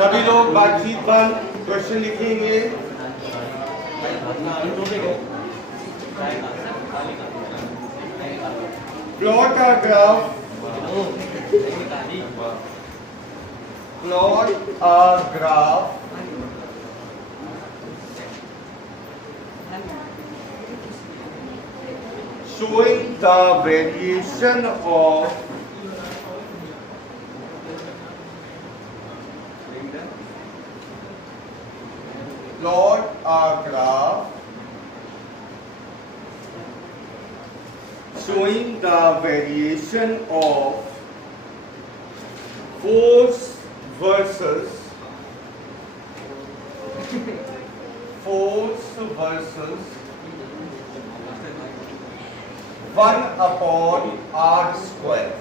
सभी लोग बातचीत बंद, क्वेश्चन लिखेंगे। Plot a graph, plot a graph showing the variation of plot a graph showing the variation of force versus 1 upon r square.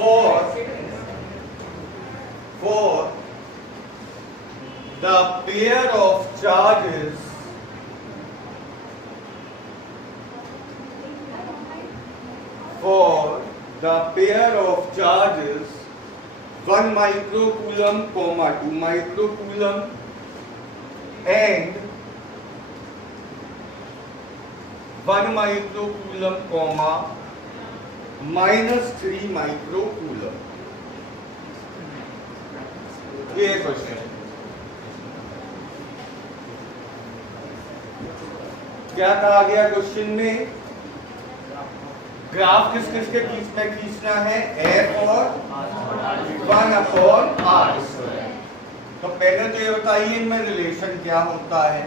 For the pair of charges one microcoulomb comma 2 microcoulomb and 1 microcoulomb comma -3 microcoulomb. ये question क्या कहा गया question में? Graph किस किस के बीच में खींचना है? एफ और 1 अपॉन आर स्क्वायर। तो पहले तो ये बताइए इनमें रिलेशन क्या होता है?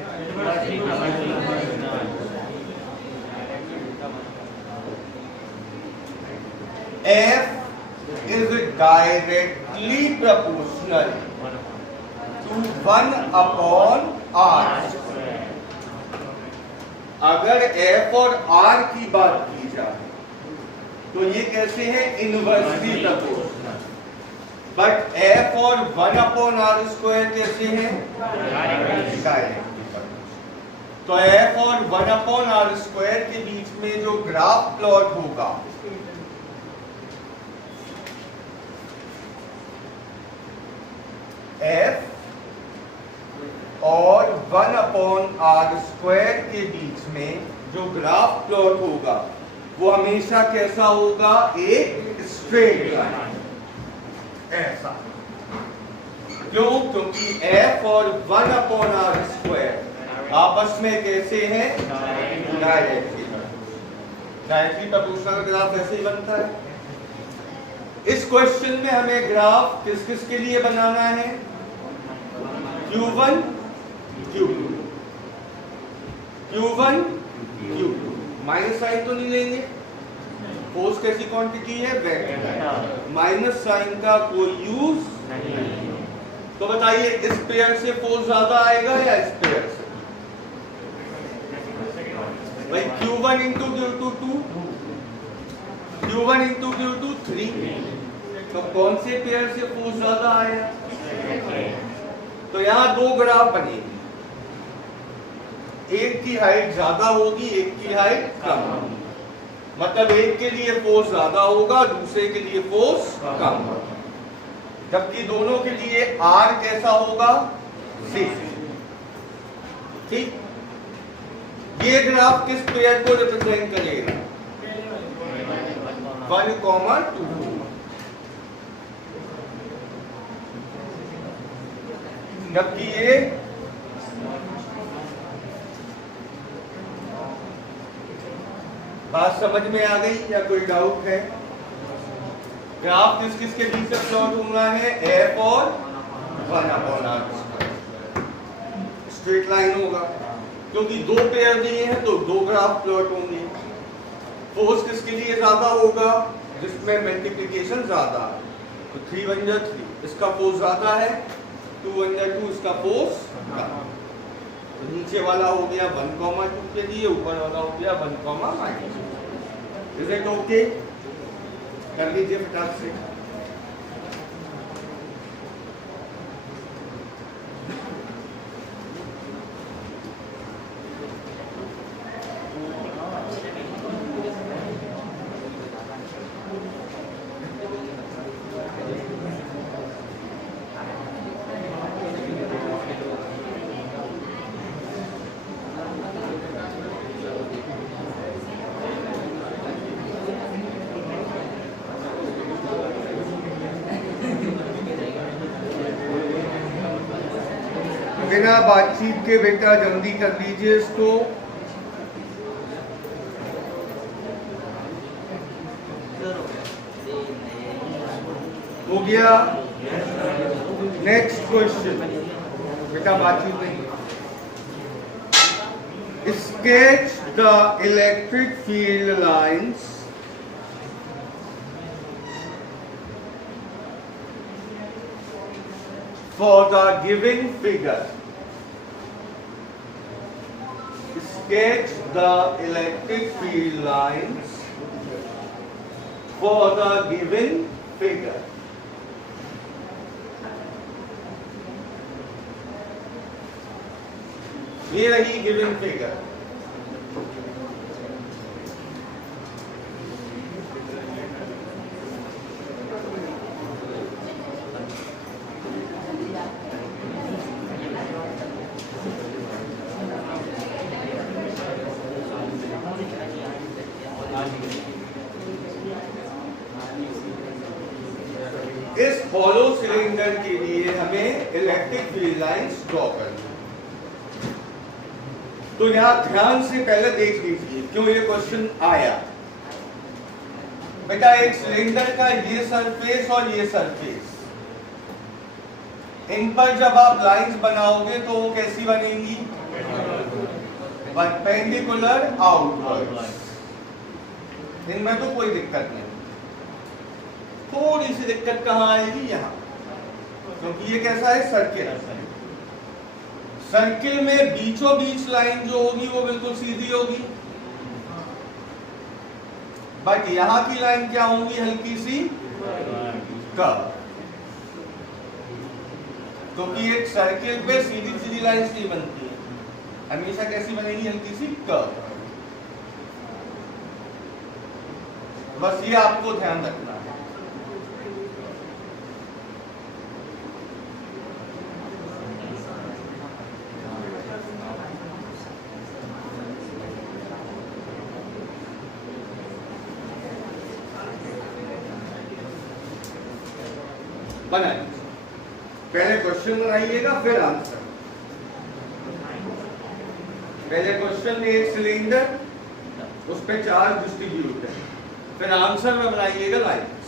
F is directly proportional to 1 upon r square। अगर F और R की बात की जाए तो ये कैसे है? Inversely proportional. बट F और 1 अपॉन r स्क्वायर कैसे है? Directly proportional. तो F और 1 अपॉन r स्क्वायर के बीच में जो ग्राफ प्लॉट होगा F और 1 अपॉन r स्क्वायर के बीच में जो ग्राफ प्लॉट होगा वो हमेशा कैसा होगा? एक स्ट्रेट लाइन। ऐसा क्यों? क्योंकि F और 1 अपॉन r स्क्वायर आपस में कैसे हैं? डायरेक्टली प्रोपोर्शनल ग्राफ ऐसे ही बनता है। इस क्वेश्चन में हमें ग्राफ किस किस के लिए बनाना है? Q1 Q2 Q1 Q2। Minus sign तो नहीं लेंगे? फोर्स कैसी क्वांटिटी है? वेक्टर। माइनस साइन का कोई यूज नहीं। तो बताइए इस पेयर से फोर्स ज्यादा आएगा या इस पेयर से? भाई Q1 into Q2 2, Q1 into Q2 3। तो कौन से पेयर से फोर्स ज्यादा आया? तो यहाँ दो ग्राफ बनेगी, एक की हाइट ज्यादा होगी, एक की हाइट कम होगी। मतलब एक के लिए फोर्स ज्यादा होगा, दूसरे के लिए फोर्स कम होगा। जबकि दोनों के लिए R कैसा होगा? 6। ठीक। ये ग्राफ किस पेयर को रिप्रेजेंट करेगा? 1, 2। जबकि ये बात समझ में आ गई या कोई डाउट है? ग्राफ किस किस के बीच से प्लॉट होना है? F और 1 अपॉन r स्ट्रेट लाइन होगा। क्योंकि दो पेयर दिए हैं तो दो ग्राफ प्लॉट होंगे। फोर्स किसके लिए ज्यादा होगा? जिसमें मल्टीप्लिकेशन ज्यादा है। तो 3 1 3 इसका फोर्स ज्यादा है, 2 1 2 इसका फोर्स कम। तो नीचे वाला हो गया 1, 2 के लिए, ऊपर वाला हो गया 1, -2। Is it okay? कर लीजिए फटाक से। बिना बातचीत के बेटा जल्दी कर लीजिए इसको। हो गया। नेक्स्ट क्वेश्चन, बेटा बातचीत नहीं। Sketch the electric field lines for the given figure. Sketch the electric field lines for the given figure. ये रही गिवन फिगर। इस हॉलो सिलेंडर के लिए हमें इलेक्ट्रिक फील्ड लाइंस ड्रॉ करनी। तो यहां ध्यान से पहले देख लीजिए क्यों ये क्वेश्चन आया। बेटा एक सिलेंडर का ये सरफेस और ये सरफेस, इन पर जब आप लाइंस बनाओगे तो वो कैसी बनेंगी? Perpendicular outwards. इनमें तो कोई दिक्कत नहीं। थोड़ी सी दिक्कत कहां आएगी? यहां, क्योंकि ये कैसा है? सर्किल। सर्किल में बीचों बीच लाइन जो होगी वो बिल्कुल सीधी होगी, बट यहां की लाइन क्या होंगी? हल्की सी कर्व। क्योंकि एक सर्किल पे सीधी सीधी लाइंस नहीं बनती है, हमेशा कैसी बनेगी? हल्की सी कर्व। बस ये आपको ध्यान रखना है। बनाइए, पहले क्वेश्चन बनाइएगा फिर आंसर। पहले क्वेश्चन में एक सिलेंडर, उस पे चार्ज डिस्ट्रीब्यूट है, फिर आंसर में बनाइएगा लाइंस।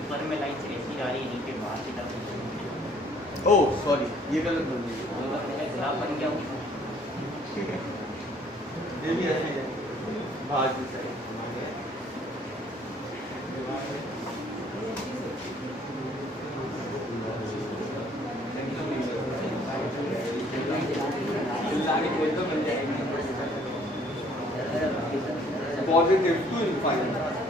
ऊपर में लाइन ऐसी जा रही है, नीचे बाहर की तरफ। ओह सॉरी, ये गलत बन गई। गुलाब बन गया होगा। ये भी ऐसे है, बाहर की साइड। Positive to infinite.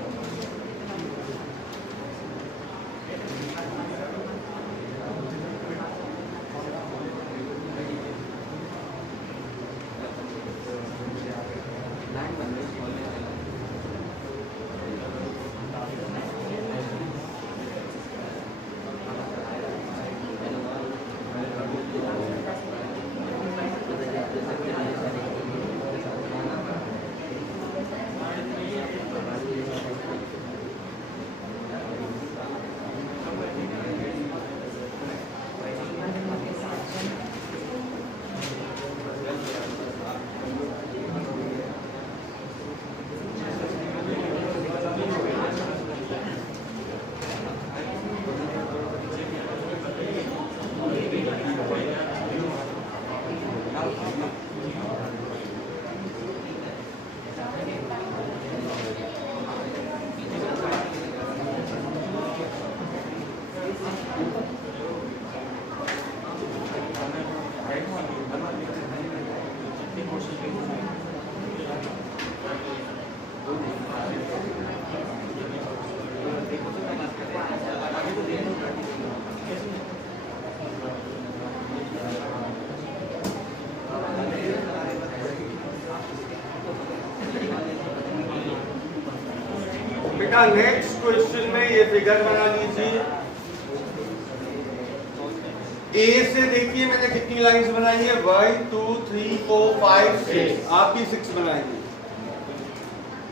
बेटा नेक्स्ट क्वेश्चन में ये फिगर बना लीजिए। ए से देखिए मैंने कितनी लाइंस बनाई है? 1 2 3 4 5 6। आप भी 6 बनाएंगे।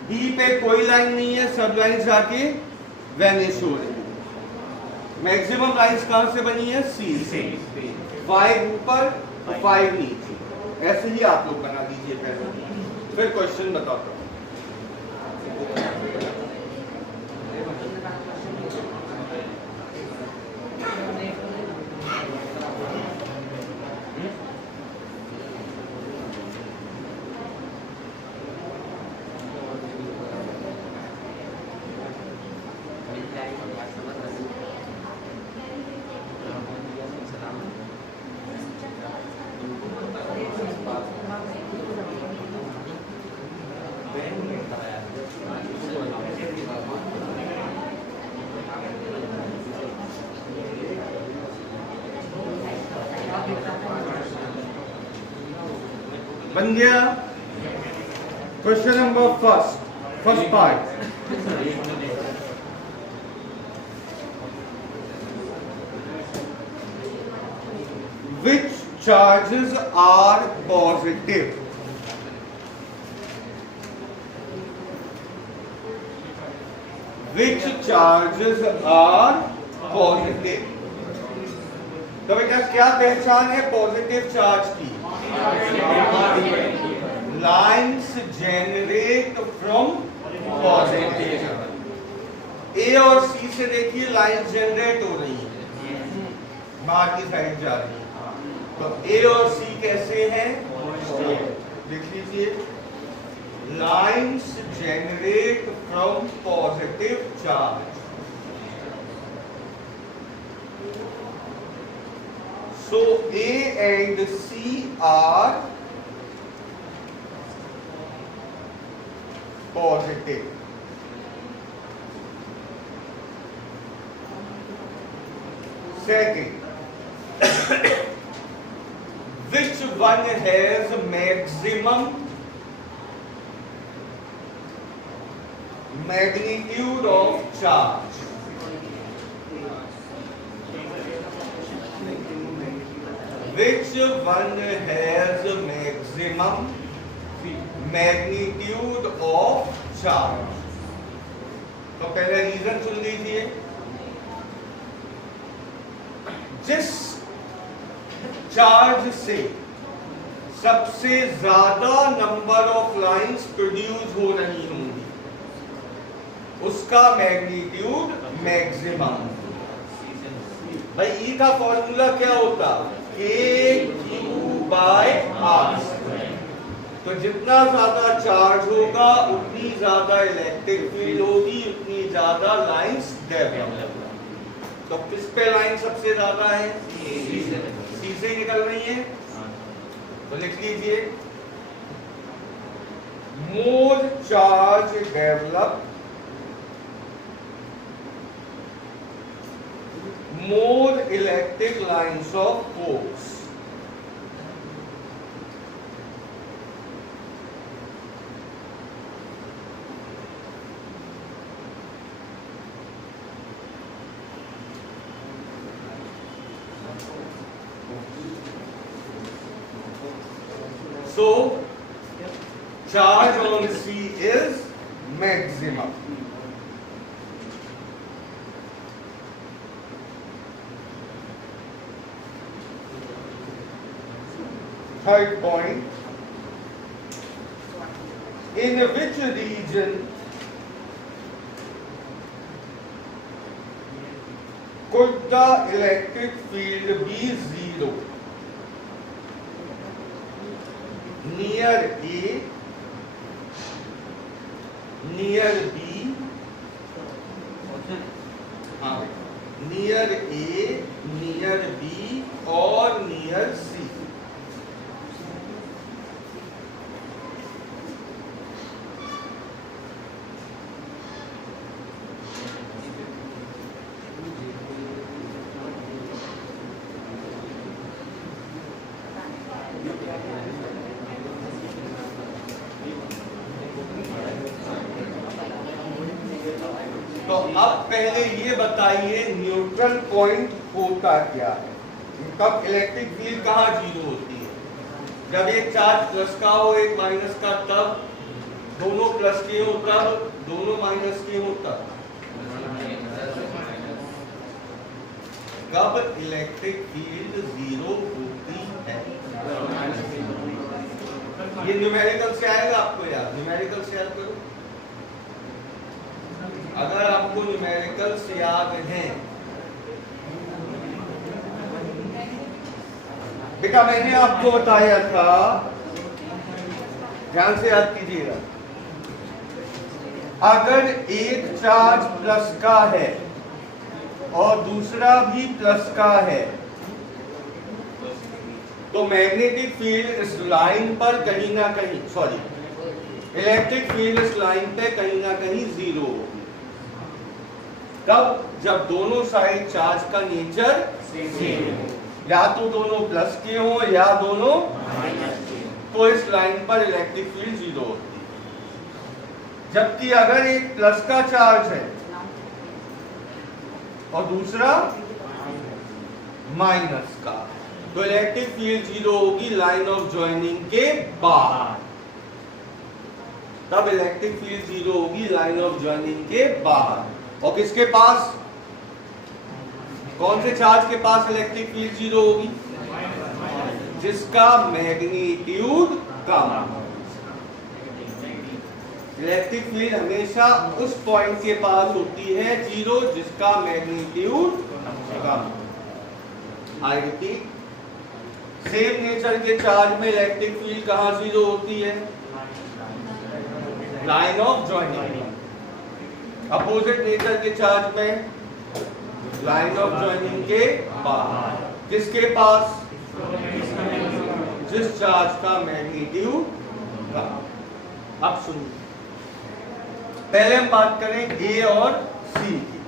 बी पे कोई लाइन नहीं है, सब लाइन जाके वैनिश हो रही है। मैक्सिमम लाइंस कहां से बनी है? सी से। 5 ऊपर तो 5 नीचे, ऐसे ही आप लोग बना लीजिए पहले, फिर क्वेश्चन बताता हूं। बन गया। Question number first part, which charges are positive? Which charges are positive? तो बेटा क्या पहचान है पॉजिटिव चार्ज की? Lines generate from positive. A और सी से देखिए लाइन्स जेनरेट हो रही है, बाहर की साइड जा रही है, तो ए और सी कैसे हैं? देख लीजिए, lines generate from positive charge. So A and C are positive. Second, which one has maximum magnitude of charge? Which one has maximum magnitude of charge? तो पहले रीजन सुन लीजिए। जिस चार्ज से सबसे ज्यादा नंबर ऑफ लाइंस प्रोड्यूस हो रही होंगी उसका मैग्नीट्यूड मैक्सिमम। भाई ई का फॉर्मूला क्या होता? Q/R। तो जितना ज्यादा चार्ज होगा उतनी ज्यादा इलेक्ट्रिक फील्ड होगी, उतनी ज्यादा लाइंस डेवलप। तो किस पे लाइन सबसे ज्यादा है? सी से निकल रही है, तो लिख लीजिए मोर charge develop, more electric lines of force. So, charge on C is maximum. Third point, in which region could the electric field be zero? Near A, near B, near A, near B और near C। तो अब पहले ये बताइए neutral point होता क्या है? कब इलेक्ट्रिक फील्ड कहाँ जीरो होती है? जब एक चार्ज प्लस का हो एक माइनस का, तब दोनों प्लस के हो, तब दोनों माइनस के हो, तब कब इलेक्ट्रिक फील्ड जीरो होती है? ये न्यूमेरिकल से आएगा आपको याद, न्यूमेरिकल से याद करो। अगर आपको न्यूमेरिकल से याद है, बेटा मैंने आपको बताया था, ध्यान से याद कीजिएगा, अगर एक चार्ज प्लस का है और दूसरा भी प्लस का है तो मैग्नेटिक फील्ड इस लाइन पर कहीं ना कहीं, सॉरी, इलेक्ट्रिक फील्ड इस लाइन पे कहीं ना कहीं जीरो होगी। कब? जब दोनों साइड चार्ज का नेचर सेम हो, या तो दोनों प्लस के हो या दोनों माइनस के, तो इस लाइन पर इलेक्ट्रिक फील्ड जीरो होती है। जबकि अगर एक प्लस का चार्ज है और दूसरा माइनस का, तो इलेक्ट्रिक फील्ड जीरो होगी लाइन ऑफ जॉइनिंग के बाद। तब इलेक्ट्रिक फील्ड जीरो होगी लाइन ऑफ जॉइनिंग के बाद। और किसके पास, कौन से चार्ज के पास इलेक्ट्रिक फील्ड जीरो होगी? जिसका मैग्नीट्यूड कम। इलेक्ट्रिक फील्ड हमेशा उस पॉइंट के पास होती है जीरो जिसका magnitude come. I repeat, same nature के चार्ज में इलेक्ट्रिक फील्ड कहां जीरो होती है? Line of joining. Opposite nature के चार्ज में लाइन ऑफ जॉइनिंग के बाहर। किसके पास? जिस चार्ज का मैग्नीट्यूड कम। अब सुनिए, पहले हम बात करें ए और सी की।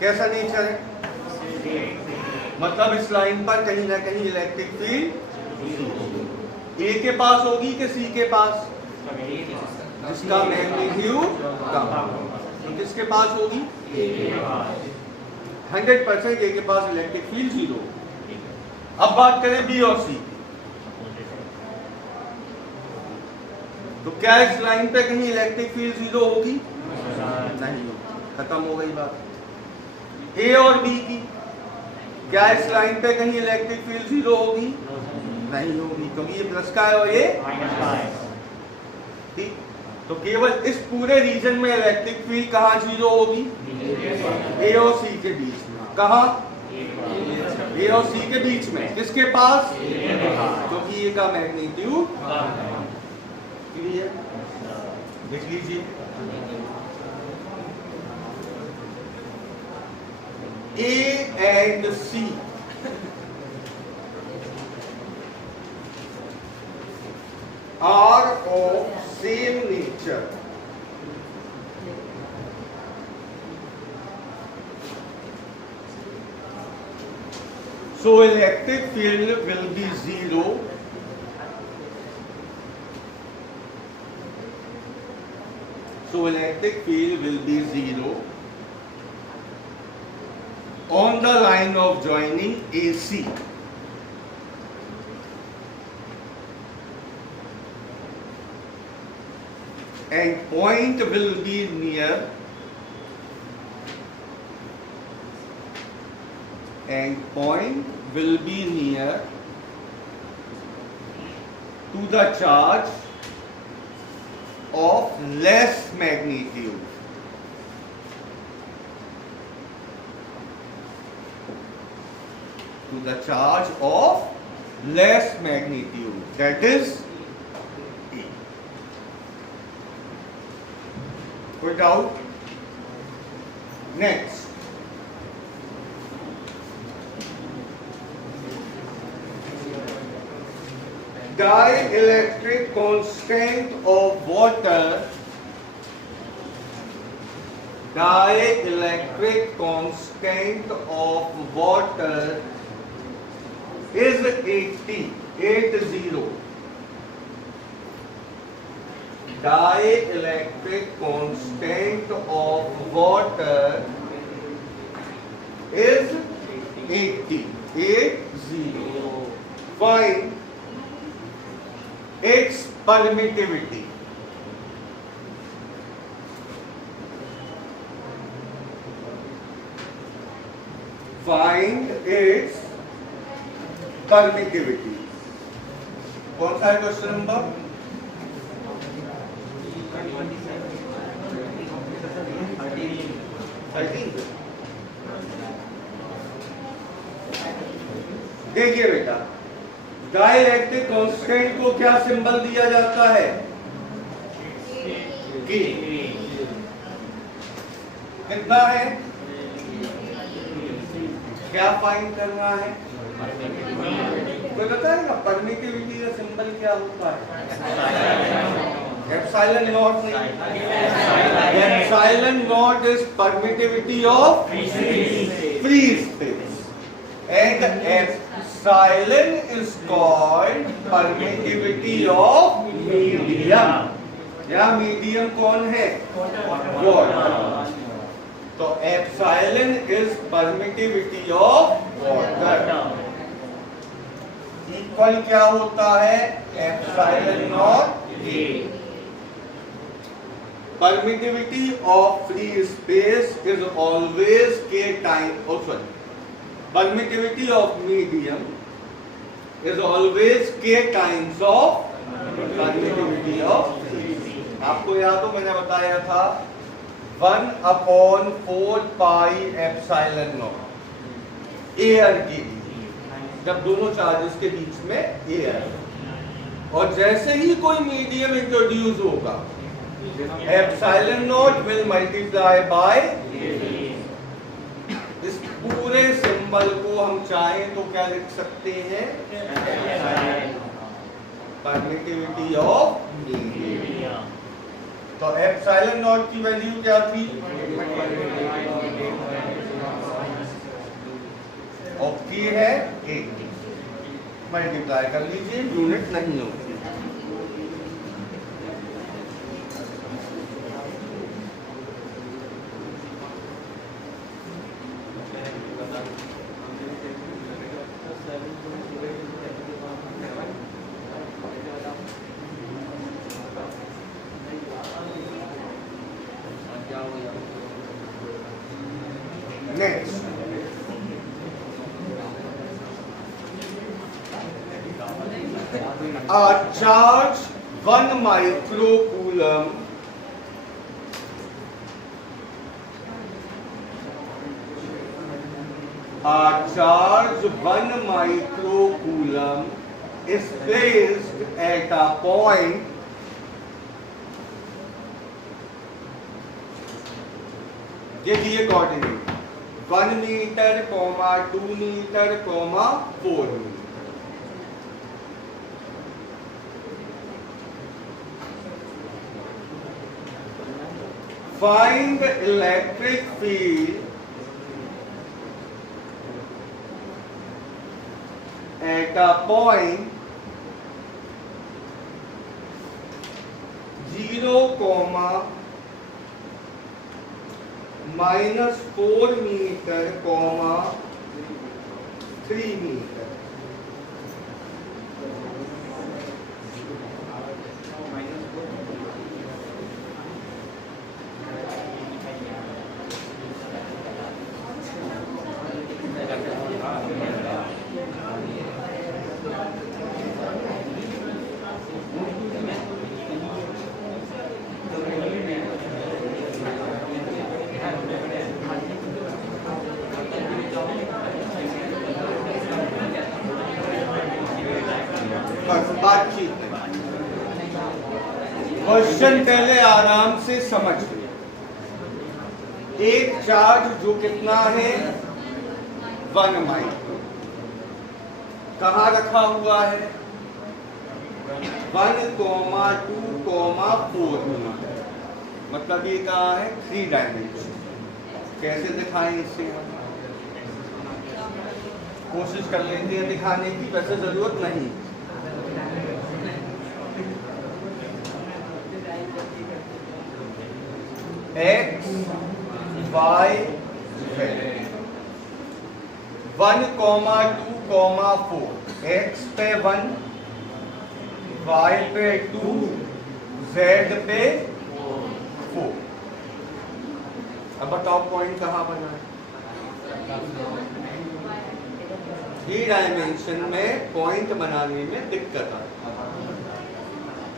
कैसा नेचर है? मतलब इस लाइन पर कहीं ना कहीं इलेक्ट्रिक फील्ड ए के पास होगी कि सी के पास? जिसका मैग्नीट्यूड कम। तो किसके पास होगी? 100% ए के पास इलेक्ट्रिक फील्ड जीरो। अब बात करें बी और सी की। तो क्या इस लाइन पे कहीं इलेक्ट्रिक फील्ड जीरो होगी? नहीं होगी, खत्म हो गई बात। ए और बी की, क्या इस लाइन पे कहीं इलेक्ट्रिक फील्ड जीरो होगी? नहीं होगी, क्योंकि ये प्लस का है और ये माइनस का है। ठीक, तो केवल इस पूरे रीजन में इलेक्ट्रिक फील्ड कहाँ जीरो होगी? ए और सी के बीच में। कहाँ? ए और सी के बीच में। किसके पास? क्योंकि ए का मैग्नीट्यूड क्लियर। देख लीजिए, A and C are of same nature. So electric field will be zero. So electric field will be zero on the line of joining AC. And point will be near, and point will be near to the charge of less magnitude. To the charge of less magnitude, that is E. Put out. Next, dielectric constant of water. Dielectric constant of water is 80. Dielectric constant of water is 80. Find its permittivity. Find its permittivity. कौन सा है question number 13? देखिए बेटा, dielectric constant को क्या symbol दिया जाता है? के। कितना है? क्या फाइंड करना है? कोई बताएगा परमिटिविटी का सिंबल क्या होता है? एप्सिलॉन नॉट नहीं, epsilon not is permittivity of free space and epsilon is called permittivity of medium। या मीडियम कौन है? वाटर। तो epsilon is permittivity of water। Equal क्या होता है? epsilon not k। Permittivity of free space is always k time, permittivity of medium is always k times of permittivity of free space। आपको याद हो मैंने बताया था 1/4 पाई एप्सिलॉन नॉट एयर के लिए, जब दोनों चार्जेस के बीच में एयर, और जैसे ही कोई मीडियम इंट्रोड्यूस होगा epsilon not will multiply by. इस पूरे सिंबल को हम चाहें तो क्या लिख सकते हैं? Permittivity of medium. तो एप्सिलॉन नॉट की वैल्यू क्या थी? और की है 8। मल्टीप्लाई कर लीजिए, यूनिट नहीं होती। Next, a charge 1 microcoulomb is placed at a point देखिए coordinate 1 meter, 2 meter, 4 meter. Find electric field at a point 0, -4 meter, 3 meter. बातचीत क्वेश्चन पहले आराम से समझ लो। एक चार्ज जो कितना है 1 माइक्रो, कहाँ रखा हुआ है? 1, 2, 4 मीटर। मतलब ये कहाँ है? 3 डायमेंशन। कैसे दिखाएं इसे? हम कोशिश कर लेते हैं दिखाने की, वैसे जरूरत नहीं। X, Y, Z 1, 2, 4 X पे 1, Y पे 2, Z पे 4। अब बताओ पॉइंट कहाँ बना है? 3 डायमेंशन में पॉइंट बनाने में दिक्कत आती है।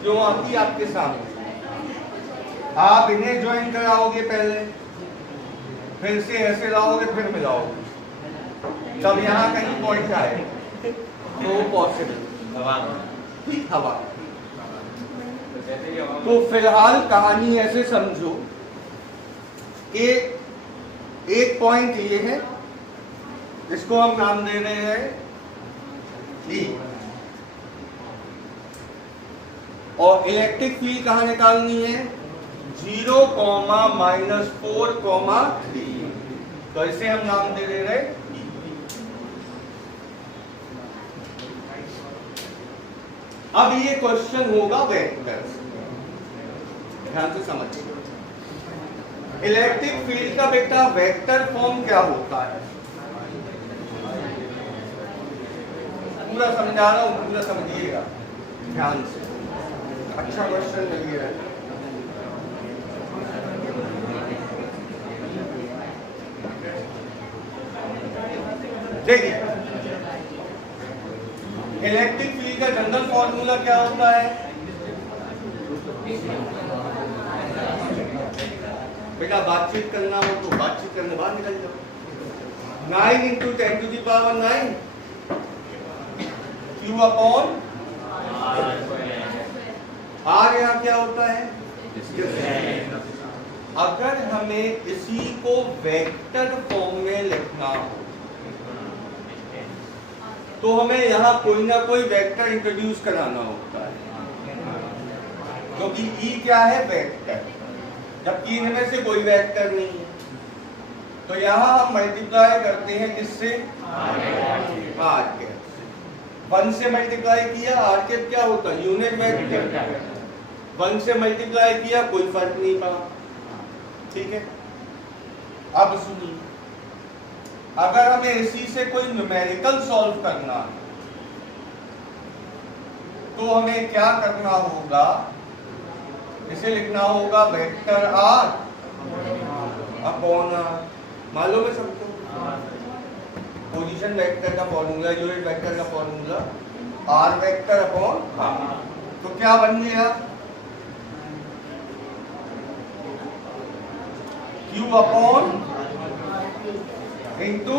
क्यों आती है आपके सामने? आप इन्हें ज्वाइन कराओगे पहले, फिर से ऐसे लाओगे, फिर मिलाओगे, तब यहाँ कहीं पॉइंट आएगा, तो पॉसिबल हवा। तो फिलहाल कहानी ऐसे समझो कि एक पॉइंट ये है, इसको हम नाम दे रहे हैं E, और इलेक्ट्रिक फील्ड कहाँ निकालनी है? 0, -4, 3। तो इसे हम नाम दे रहे हैं E। अब ये क्वेश्चन होगा वेक्टर, ध्यान से समझिए। इलेक्ट्रिक फील्ड का बेटा वेक्टर फॉर्म क्या होता है? पूरा समझा रहा हूं, पूरा समझिएगा ध्यान से, अच्छा क्वेश्चन मिल गया है। देखिए, इलेक्ट्रिक फील्ड का जनरल फॉर्मूला क्या होता है? बेटा बातचीत करना हो तो बातचीत करने बाहर निकल जाओ। 9 × 10⁹ Q अपॉन R। यहाँ क्या होता है? अगर हमें इसी को वेक्टर फॉर्म में लिखना हो तो हमें यहाँ कोई ना कोई वेक्टर इंट्रोड्यूस कराना होता है, क्योंकि E क्या है? वेक्टर, जबकि इनमें से कोई वेक्टर नहीं है। तो यहाँ हम मल्टीप्लाई करते हैं किससे? R के। 1 से मल्टीप्लाई किया, R के क्या होता है? Unit vector. 1 से मल्टीप्लाई किया, कोई फर्क नहीं पड़ा, ठीक है। अब सुनिए, अगर हमें इसी से कोई न्यूमेरिकल सॉल्व करना है तो हमें क्या करना होगा? इसे लिखना होगा वेक्टर R अपॉन R। मालूम है सबको? पोजीशन वेक्टर का फॉर्मूला, यूनिट वेक्टर का formula R vector upon R। तो क्या बन गया? Q अपॉन इंटू,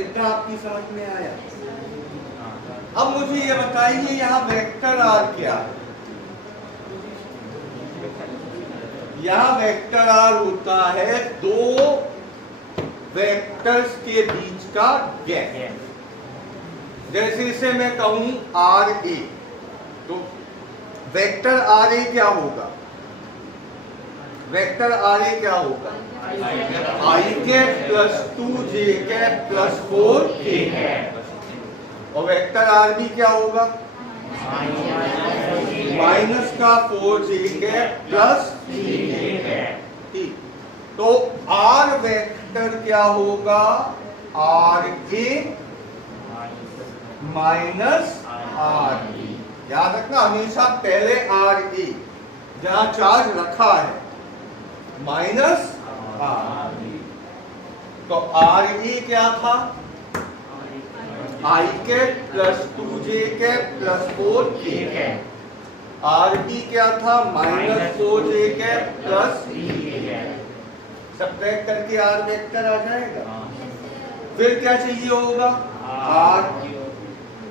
इतना आपकी समझ में आया? अब मुझे ये बताइए यहाँ वेक्टर R क्या है? यहाँ वेक्टर R होता है दो वेक्टर्स के बीच का गैप। जैसे इसे मैं कहूं RA, तो वेक्टर RA क्या होगा? वेक्टर RA क्या होगा? I cap plus 2j cap plus 4k। और वेक्टर RB क्या होगा? माइनस का 4j cap plus 3k cap. तो R वेक्टर क्या होगा? RA minus RB। याद रखना हमेशा पहले RA जहां चार्ज रखा है माइनस R। तो RA क्या था? I cap plus 2j cap plus 4k cap. RB क्या था? Minus 4j cap plus 3k cap. Subtract करके R वेक्टर आ जाएगा। फिर क्या चाहिए होगा? R।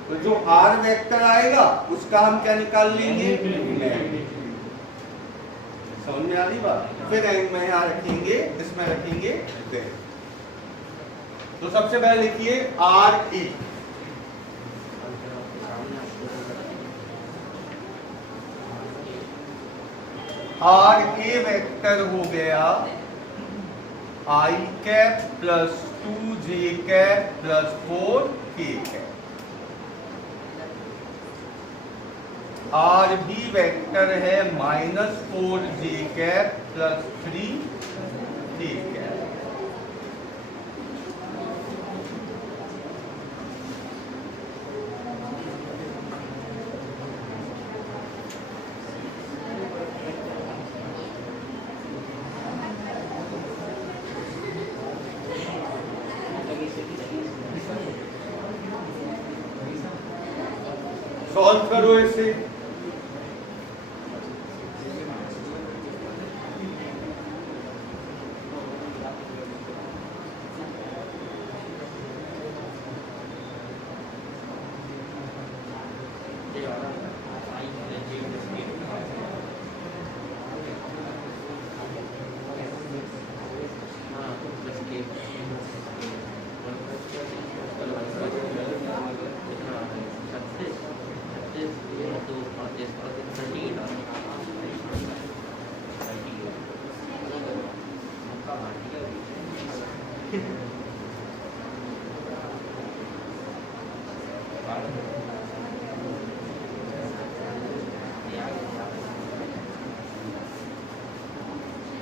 तो जो R वेक्टर आएगा उसका हम क्या निकाल लेंगे? समझ में आ रही बात? फिर एंड में यहाँ रखेंगे, इसमें रखेंगे दे। तो सबसे पहले लिखिए RA। RA वेक्टर हो गया I cap plus 2j cap plus 4k cap. RB vector है minus 4j cap plus 3k cap. Solve करो इसे।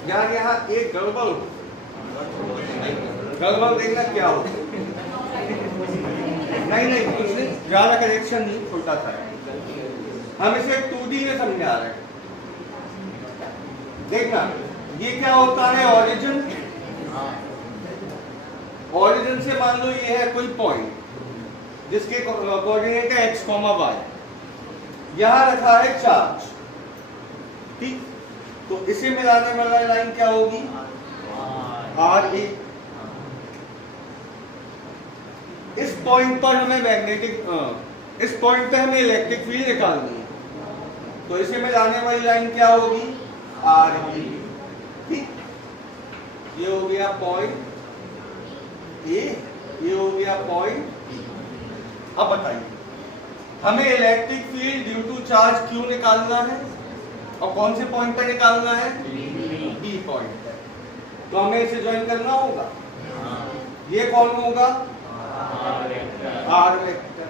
यार यहाँ एक गड़बड़ देखना क्या हो। नहीं कुछ नहीं, ज्यादा करेक्शन नहीं, छोटा सा है। हम इसे 2D में समझा रहे हैं। देखना ये क्या होता है, ओरिजिन से मान लो ये है कोई पॉइंट जिसके कोऑर्डिनेट है x, y। यहां रखा है चार्ज, ठीक। तो इसे मिलाने वाला लाइन क्या होगी, RA। इस पॉइंट पर हमें इस पॉइंट पे हमें इलेक्ट्रिक फील्ड निकालनी है, तो इसे मिलाने वाली लाइन क्या होगी, RB, ठीक। ये हो गया पॉइंट A, ये हो गया पॉइंट B। अब बताइए हमें electric field due to charge Q निकालना है, और कौन से पॉइंट पे निकालना है, B पॉइंट पे। तो हमें इसे ज्वाइन करना होगा। ये कौन होगा, R वेक्टर।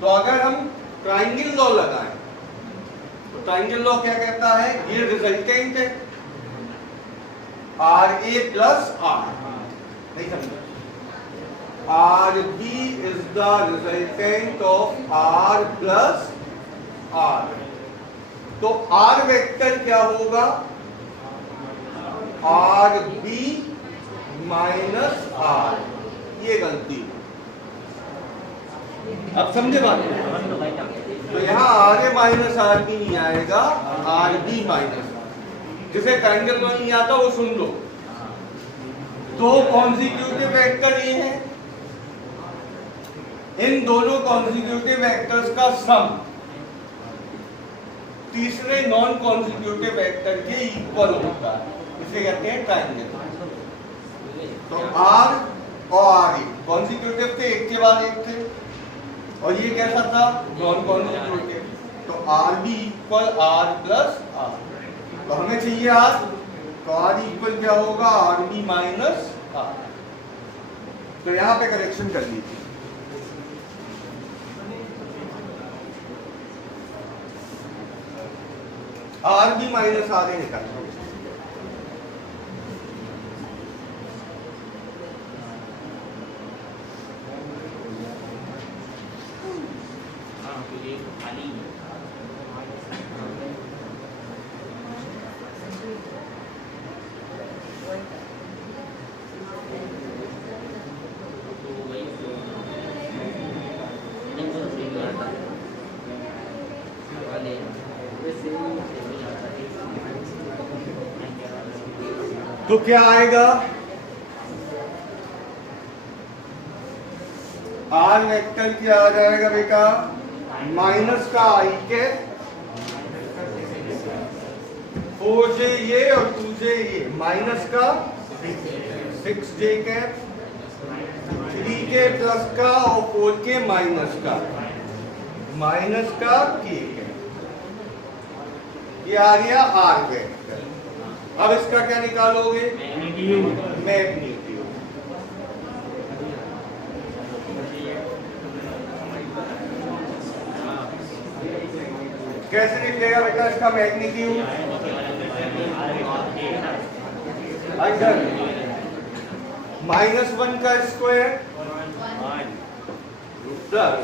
तो अगर हम ट्राइंगल लॉ लगाएं तो ट्राइंगल लॉ क्या कहता है, ये रिजल्टेंट है RA प्लस R, नहीं समझा, RB is the resultant of R plus R। तो R वेक्टर क्या होगा, RB माइनस R। ये गलती, अब समझे बात। तो यहाँ RA माइनस RB नहीं आएगा, RB माइनस। जिसे ट्रायंगल में नहीं आता वो सुन लो। दो कॉन्जिक्यूटिव वेक्टर ये हैं, इन दोनों कॉन्जिक्यूटिव वेक्टर्स का सम तीसरे नॉन कॉन्जिक्यूटिव वेक्टर के इक्वल होता है, इसे कहते हैं ट्रायंगल। तो R और RE कॉन्जिक्यूटिव थे, एक के बाद एक थे, और ये कैसा था, नॉन कॉन्जिक्यूटिव। तो RB equal R plus R। तो हमें चाहिए R, तो R इक्वल क्या होगा, RB माइनस R। तो यहाँ पे करेक्शन कर लीजिए। RB माइनस RA निकालना। तो क्या आएगा, R वेक्टर क्या आ जाएगा बेटा, माइनस का I के 4J ये और 2J ये, माइनस का 6J के 3K प्लस का और 4K माइनस का K के। ये आ गया R वेक्टर। अब इसका क्या निकालोगे, मैग्नीट्यूड। कैसे निकलेगा बेटा इसका मैग्नीट्यूड, अंदर -1 का स्क्वायर प्लस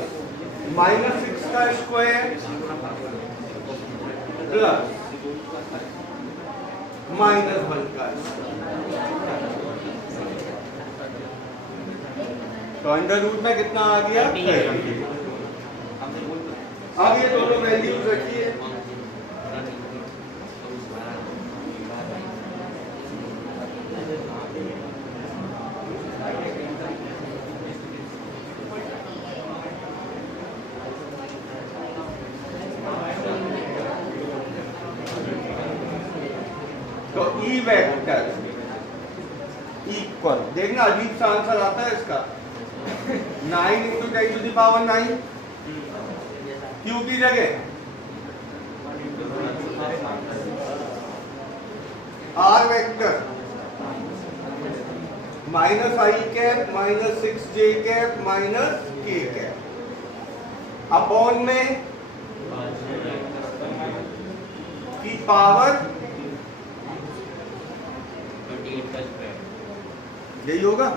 -6 का स्क्वायर प्लस -1 का स्क्वायर। तो अंडर रूट में कितना आ गया, 30। अब ये दोनों वैल्यूज रखिए। तो ई वेक्टर इक्वल, देखना अजीब सा आंसर आता है इसका, 9 into 10 to the power 9 Q की जगह R vector minus I cap minus 6 J cap minus K cap upon में की पावर यही होगा।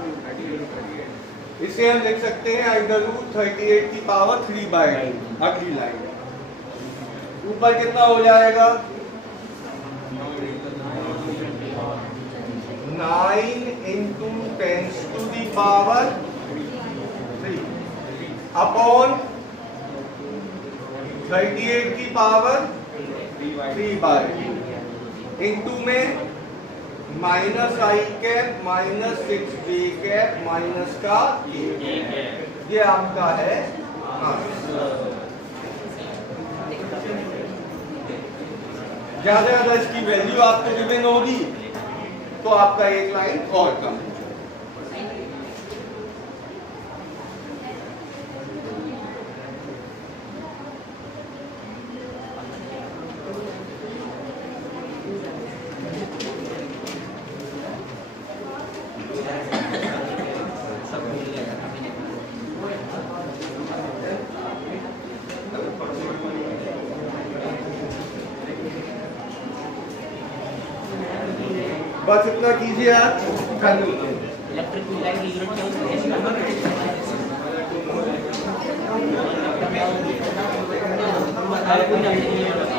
इसे हम लिख सकते हैं अंडर रूट 38 की पावर 3/2 अगली लाइन। ऊपर कितना हो जाएगा 9 into 10 to the power 3 upon 38 की पावर 3/2 इंटू में minus I cap minus 6 J cap minus का के, ये आपका है ज्यादा ज्यादा इसकी वैल्यू आपको गिवन होगी तो आपका एक लाइन और कम। बस इतना कीजिए आज। इलेक्ट्रिक लाइन की यूनिट क्या होती है?